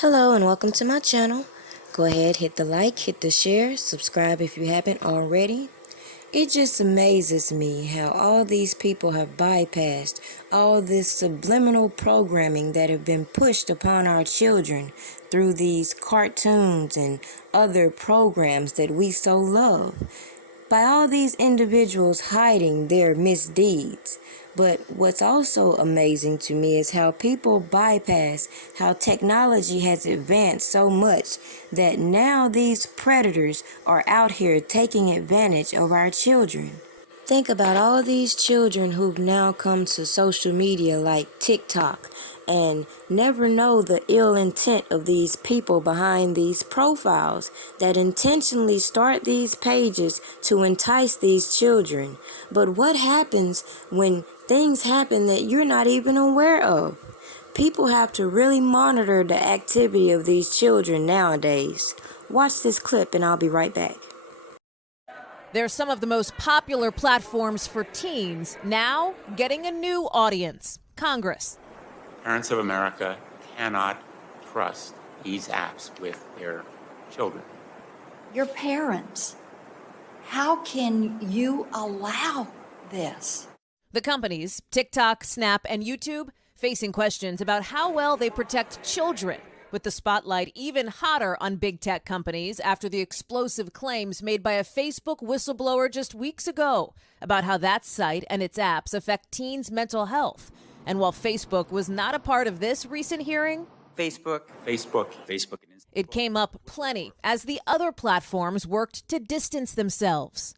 Hello and welcome to my channel. Go ahead, hit the like, hit the share, subscribe if you haven't already. It just amazes me how all these people have bypassed all this subliminal programming that have been pushed upon our children through these cartoons and other programs that we so love, by all these individuals hiding their misdeeds. But what's also amazing to me is how people bypass how technology has advanced so much that now these predators are out here taking advantage of our children. Think about all these children who've now come to social media like TikTok and never know the ill intent of these people behind these profiles that intentionally start these pages to entice these children. But what happens when things happen that you're not even aware of? People have to really monitor the activity of these children nowadays. Watch this clip and I'll be right back. They're some of the most popular platforms for teens, now getting a new audience, Congress. Parents of America cannot trust these apps with their children. Your parents. How can you allow this? The companies, TikTok, Snap, and YouTube, facing questions about how well they protect children, with the spotlight even hotter on big tech companies after the explosive claims made by a Facebook whistleblower just weeks ago about how that site and its apps affect teens' mental health. And while Facebook was not a part of this recent hearing, Facebook. It came up plenty as the other platforms worked to distance themselves.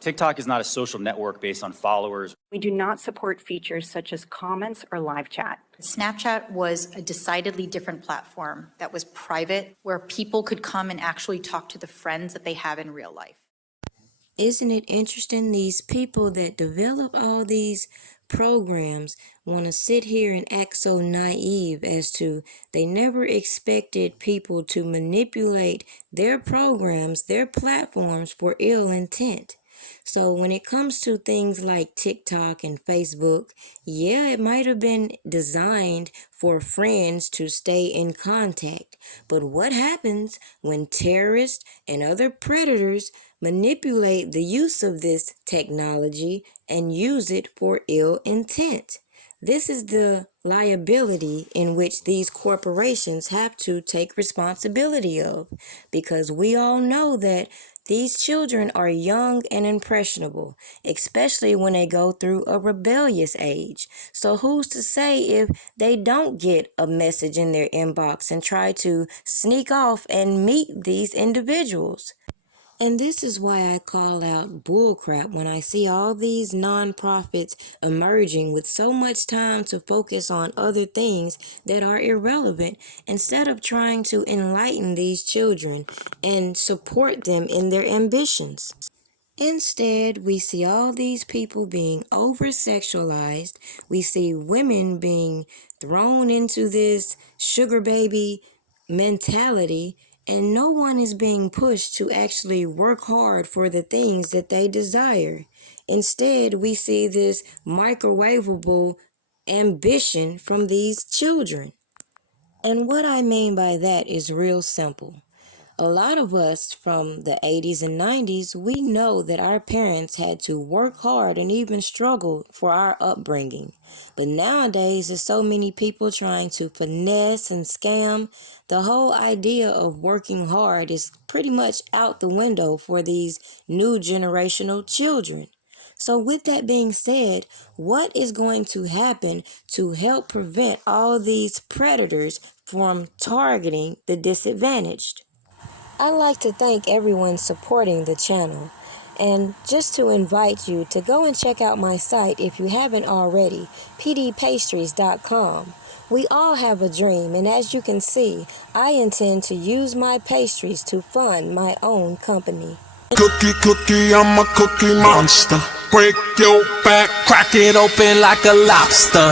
TikTok is not a social network based on followers. We do not support features such as comments or live chat. Snapchat was a decidedly different platform that was private, where people could come and actually talk to the friends that they have in real life. Isn't it interesting? These people that develop all these programs want to sit here and act so naive as to they never expected people to manipulate their programs, their platforms for ill intent. So when it comes to things like TikTok and Facebook, yeah, it might have been designed for friends to stay in contact. But what happens when terrorists and other predators manipulate the use of this technology and use it for ill intent? This is the liability in which these corporations have to take responsibility of, because we all know that these children are young and impressionable, especially when they go through a rebellious age. So who's to say if they don't get a message in their inbox and try to sneak off and meet these individuals? And this is why I call out bullcrap when I see all these nonprofits emerging with so much time to focus on other things that are irrelevant instead of trying to enlighten these children and support them in their ambitions. Instead, we see all these people being over-sexualized. We see women being thrown into this sugar baby mentality, and no one is being pushed to actually work hard for the things that they desire. Instead, we see this microwavable ambition from these children. And what I mean by that is real simple. A lot of us from the 80s and 90s, we know that our parents had to work hard and even struggle for our upbringing. But nowadays, there's so many people trying to finesse and scam. The whole idea of working hard is pretty much out the window for these new generational children. So with that being said, what is going to happen to help prevent all these predators from targeting the disadvantaged? I'd like to thank everyone supporting the channel, and just to invite you to go and check out my site if you haven't already, pdpastries.com. We all have a dream, and as you can see, I intend to use my pastries to fund my own company. Cookie, I'm a cookie monster. Break your back, crack it open like a lobster.